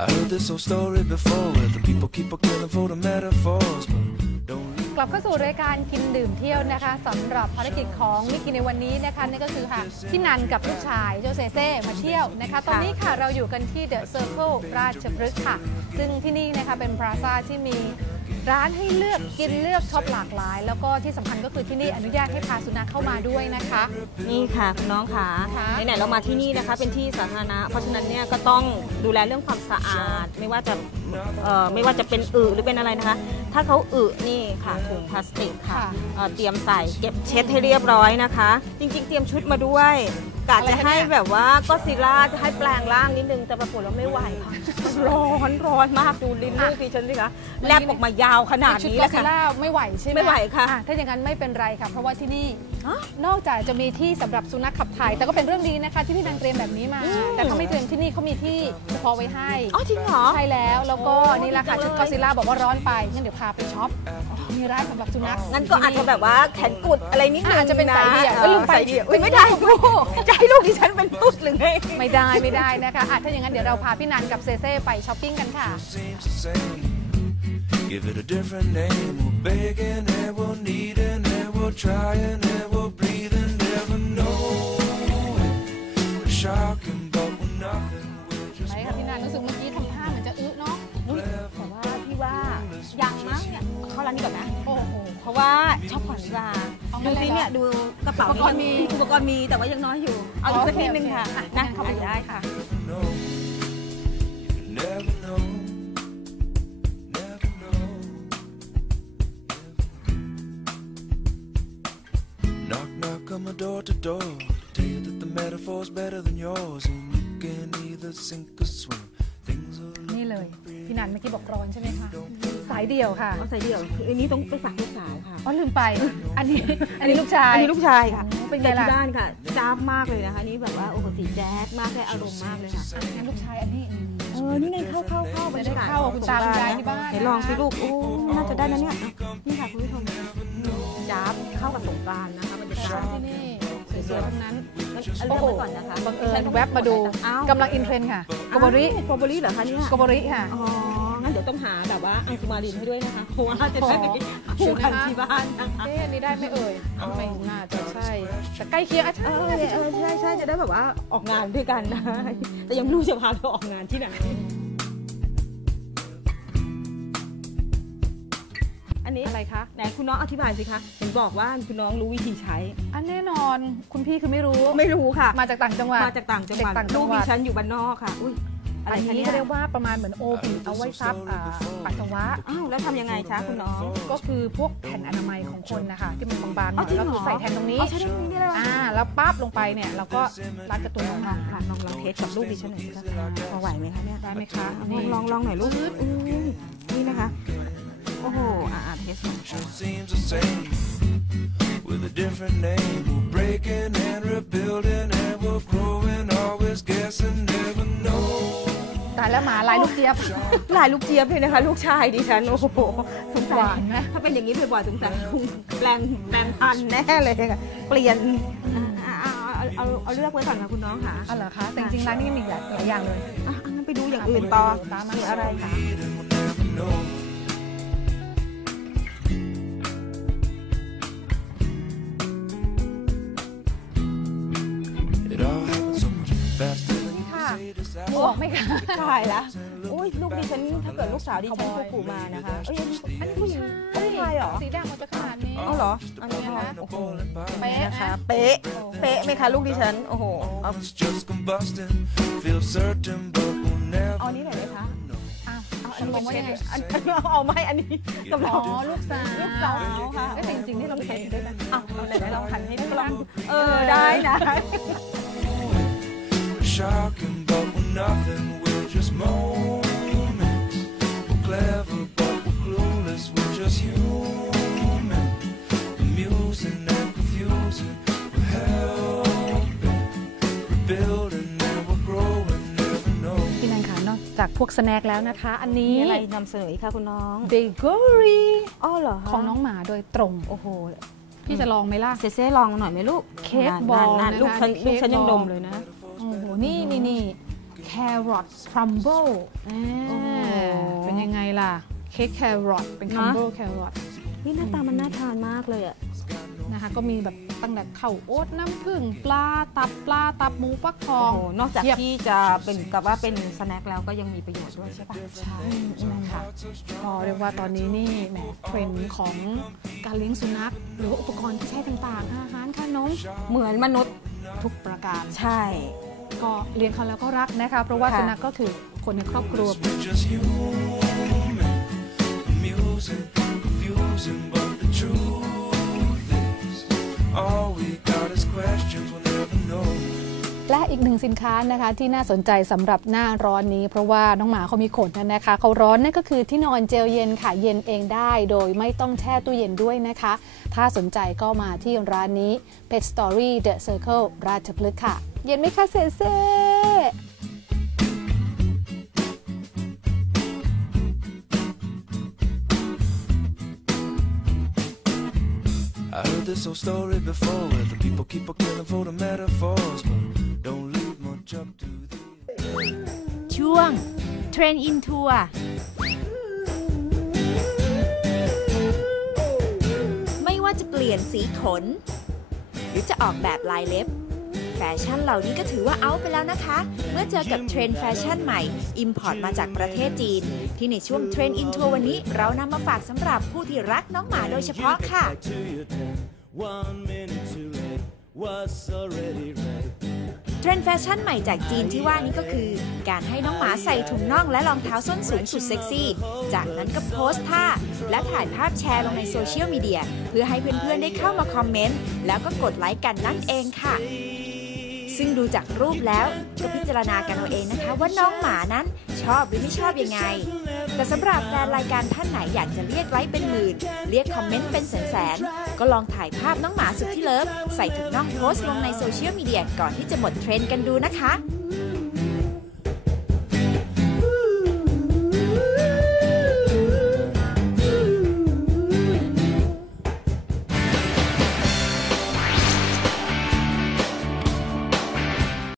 I heard this whole story before where the people keep on killing for the metaphors. But don't กลับเข้าสู่รายการกินดื่มเที่ยวนะคะสำหรับภารกิจของมิกกี้ในวันนี้นะคะนั่นก็คือค่ะพี่นันกับลูกชายโจเซเซ่มาเที่ยวนะคะ ตอนนี้ค่ะเราอยู่กันที่เดอะเซอร์เคิลราชพฤกษ์ค่ะ ซึ่งที่นี่นะคะเป็นพลาซ่าที่มี ร้านให้เลือกกินเลือกช็อปหลากหลาย แล้วก็ที่สำคัญก็คือที่นี่อนุญาตให้พาสุนัขเข้ามาด้วยนะคะ นี่ค่ะคุณน้องค่ะค่ะ ไหนๆเรามาที่นี่นะคะ เป็นที่สาธารณะ เพราะฉะนั้นเนี่ยก็ต้องดูแลเรื่องความสะอาด ไม่ว่าจะเอ่อไม่ว่าจะเป็นอึหรือเป็นอะไรนะคะ ถ้าเขาอึนี่ค่ะถุงพลาสติกค่ะเอ่อเตรียมใส่เก็บเช็ดให้เรียบร้อยนะคะ จริง ๆ เตรียมชุดมาด้วย กะจะให้แบบว่าก็ซิล่าจะให้แปลงร่างนิดนึงแต่ปรากฏแล้วไม่ไหวค่ะร้อนร้อนมากดูลิ้นลูกดิฉันสิคะแลบออกมายาวขนาดชุดนี้กอแล้วซิค่ะล่าไม่ไหวใช่ไหมไม่ไหวค่ะอ่ถ้าอย่างนั้นไม่เป็นไรค่ะ เพราะว่าที่นี่ฮะนอกจากจะมีที่สำหรับสุนัขขับถ่าย แต่ก็เป็นเรื่องดีนะคะที่พี่นันเตรียมแบบนี้มาอืมแต่เขาไม่เตรียมที่นี่เขามีที่เฉพาะไว้ให้อ๋อจริงเหรอใช่แล้วแล้วก็โอ้นี่แหละค่ะดีจัชุงดเลยกอซิล่าบอกว่าร้อนไปงั้นเดี๋ยวพาไปช็อปมีร้านสำหรับสุนัขงั้นก็อาจจะแบบว่าแขนกุดอะไรนิดนึงอาจจะเป็นสายเดี่ยวนะเอ้ยลืมไปสายเดี่ยวอุ้ยไม่ได้ลูกจะให้ลูกดิฉันเป็นตุ๊ดหรือไง ไม่ได้ไม่ได้นะคะอะถ้าอย่างนั้นเดี๋ยวเราพาพี่นันกับเซเซ่ไปช้อปปิ้งกันค่ะ seems the same. Give it a different name. We're begging and we're needing and we're trying and we're breathing. Never knowing. We're shocking, but we're nothing. We're just ไปค่ะพี่นันรู้สึกเมื่อกี้ทำท่าเหมือนจะอึเนาะอุ๊ยแต่ว่าพี่ว่ายังมั้งเนี่ยเข้าร้านนี้ก่อนนะ โอ้โห เพราะว่าชอบผ่อนดีกว่าเอา ดูอะไรสิเหรอเนี่ยดูกระเป๋าอุปกรณ์มี อุปกรณ์มีแต่ว่ายังน้อยอยู่ เอาอีกสักนิดนึงค่ะโอเคโอเคนะอะเข้าไปได้ค่ะ know. You never know. Never know. Knock, knock on my door to door. Tell you that the metaphor's better than yours. And you can either sink or swim. Things are นี่เลยพี่นันเมื่อกี้บอกร้อนใช่ไหมคะสายเดี่ยวค่ะเอาใส่เดี่ยวคืออันนี้ต้องไปฝากลูกสาวค่ะอ๋อลืมไป อันนี้อันนี้ลูกชายอันนี้ลูกชายค่ะโอ้เป็นไงแต่ล่ะที่บ้านค่ะจ้าบมากเลยนะคะนี่แบบว่าโอ้โหสีแจ๊ดมากเลยอารมณ์มากเลยค่ะอะงั้นลูกชายอันนี้เออนี่ไงเข้าเข้าเข้าจะได้เข้ากับคุณตาคุณยายที่บ้านไหนลองสิลูกโอ้น่าจะได้นะเนี่ยอะนี่ค่ะคุณผู้ชมจ้าบเข้ากับสงกรานต์นะคะบรรยากาศที่นี่ สวยๆทั้งนั้นงั้นเอาเลือกไว้ก่อนนะคะบังเอิญแวบมาดูอ้าวกำลังอินเทรนด์ค่ะโกโบริโกโบริเหรอคะเนี่ยโกโบริค่ะอ๋องั้นเดี๋ยวต้องหาแบบว่าอังสุมารินให้ด้วยนะคะเพราะว่าจะได้ขอคู่กันที่บ้านนะคะเอ๊ะอันนี้ได้ไหม่เอ่ยไม่น่าจะใช่แต่ใกล้เคียงอะเอใช่อเออใช่ใช่จะได้แบบว่าออกงานด้วยกันนะแต่ยังไม่รู้จะพาเราออกงานที่ไหน อันนี้อะไรคะไหนคุณน้องอธิบายสิคะเห็นบอกว่าคุณน้องรู้วิธีใช้ อันแน่นอนคุณพี่คือไม่รู้ ไม่รู้ค่ะ มาจากต่างจังหวัดมาจากต่างจังหวัดเด็กต่างจัลูงกหวัดิด ฉันอยู่บ้านนอกค่ะ อุ้ยอะไรอันคะนี้เนี่ยก็เรียกว่าประมาณเหมือนโอบีเอาไว้ซับอ่าปัสสาวะ อ้าวแล้วทำยังไงคะคุณน้อง ก็คือพวกแผ่นอนามัยของคนนะคะที่มันบางๆหน่อ๋ออยจริงแล้วเหรคืออใส่แทนตรงนี้อ๋อใช้ได้ตรงนี้ได้ไหมอ่าแล้วปั๊บลงไปเนี่ยเราก็รัดกระตุ้นลงลมาองค่ะลองลองเทสกับลูกดิฉันหน่อยสิคะพอไหวไหมคะเนี่ยได้ไหมคะลองลองลองหน่อยลูกอืมนี่นะคะ โอ้โหอ่า เทส Sure seems the same with a different name. We're breaking and rebuilding and we're growing, always guessing, never know. ตายแล้วหมาลายลูกเจี๊ยบลายลูกเจี๊ยบเลยนะคะ ลูกชายดิฉันโอ้โหสงหสาวารนไหมถ้าเป็นอย่างนี้บ่อยๆสงสัยคงแปลงแปลงพันธุ์แน่เลยค่ะเปลี่ยนอ่าเอาเอาเอาเอาเลือกไว้ก่อนค่ะคุณน้องค่ะอ๋อเหรอคะแต่จริงๆร้านนี้มีหลายหลายอย่างเลยอะอะงั้นไปดูอย่างอื่นต่อตามมามีอะไรคะ And we'll never know. ตายละอุ้ยลูกดิฉันถ้าเกิดลูกสาวดิฉันถูกปู่มานะคะเอ้ยอันนี้ผู้หญิงผู้ชายเหรอสีแดงมันจะขนาดนี้เอาเหรออันนี้เนี่ยนะนะโอ้โหเป๊ะนะคะนะเป๊ะเป๊ะไหมคะลูกดิฉันโอ้โหเอา It's just combusting. Feel certain, but we'll never เอานี้หน่อยไหมคะอ้าวเอาอันนี้ว่ายังไงอันเอาไม่อันนี้กำลังอ๋อลูกสาวลูกสาวค่ะเอ้ยแต่จริงๆนี่เราใส่ด้วยกันอะเอาไหนๆลองหันให้ดูลองเออได้นะ We're shocking, but we're nothing. We're just moments. We're clever, but we're clueless. We're just human. Amusing and confusing. We're helping, rebuilding, and we're growing. Never know. พี่นันค่ะนอกจากพวกสแน็คแล้วนะคะ อันนี้มีอะไรนำเสนออีกคะคุณน้องเบเกอรี่อ๋อเหรอคะของน้องหมาโดยตรง โอ้โห พี่จะลองไหมล่ะ เซเซ่ลองหน่อยไหมลูกเค้กนั่นบอลนั่นนะคะลูกฉันเค้กลูกฉันยังบอลดมเลยนะ โอ้โห นี่นี่นี่เแครอทครัมเบิลโอ้โหเป็นยังไงล่ะ เค้กแครอทเป็นนะครัมเบิลแครอทนี่หน้าตามันน่าทานมากเลยอะนะคะก็มีแบบตั้งแต่ข้าวโอ๊ตน้ำผึ้งปลาตับปลาตับหมูฟักทอโอ้งโหนอกจากเทียบที่จะเป็นกับว่าเป็นสแน็คแล้วก็ยังมีประโยชน์ด้วยใช่ปะใช่ค่ะก็เรียกว่าตอนนี้นี่แหมเทรนด์ของการเลี้ยงสุนัข หรือว่าอุปกรณ์ที่ใช้ต่างๆ อาหารขนมเหมือนมนุษย์ทุกประการใช่ ก็เลี้ยงเขาแล้วก็รักนะคะ เพราะว่าค่ะสุนัขก็คือคนในครอบครัว We're just human, amusing, confusing, but the truth is, all we got is questions we'll never know. และอีกหนึ่งสินค้านะคะที่น่าสนใจสำหรับหน้าร้อนนี้ เพราะว่าน้องหมาเขามีขนนะคะเขาร้อนนั่นก็คือที่นอนเจลเย็นค่ะเย็นเองได้ โดยไม่ต้องแช่ตู้เย็นด้วยนะคะ ถ้าสนใจก็มาที่ร้านนี้ Pet Story The Circle ราชพฤกษ์ค่ะ เย็นไหมคะเซเซ I heard this old story before where the people keep a killing for the metaphors, but don't leave much up to the ช่วงเทรนอินทัวร์ไม่ว่าจะเปลี่ยนสีขน หรือจะออกแบบลายเล็บ แฟชั่นเหล่านี้ก็ถือว่าเอาไปแล้วนะคะ เมื่อเจอกับเทรนด์แฟชั่นใหม่ อิมพอร์ตมาจากประเทศจีน ที่ในช่วงเทรนอินทัวร์วันนี้ เรานำมาฝากสำหรับผู้ที่รักน้องหมาโดยเฉพาะค่ะ เทรนด์แฟชั่นใหม่จากจีนที่ว่านี้ก็คือ การให้น้องหมาใส่ถุงน่องและรองเท้าส้นสูงสุดเซ็กซี่ จากนั้นก็โพสต์ท่า และถ่ายภาพแชร์ลงในโซเชียลมีเดีย เพื่อให้เพื่อนๆได้เข้ามาคอมเมนต์ แล้วก็กดไลค์กันนั่นเองค่ะ ซึ่งดูจากรูปแล้วก็พิจารณากันเอาเองนะคะว่าน้องหมานั้นชอบหรือไม่ชอบยังไง แต่สำหรับแฟนรายการท่านไหนอยากจะเรียกไลค์เป็นหมื่น เรียกคอมเมนต์เป็นแสนๆ ก็ลองถ่ายภาพน้องหมาสุดที่เลิฟ ใส่ถุงน่องโพสต์ลงในโซเชียลมีเดียก่อนที่จะหมดเทรนด์กันดูนะคะ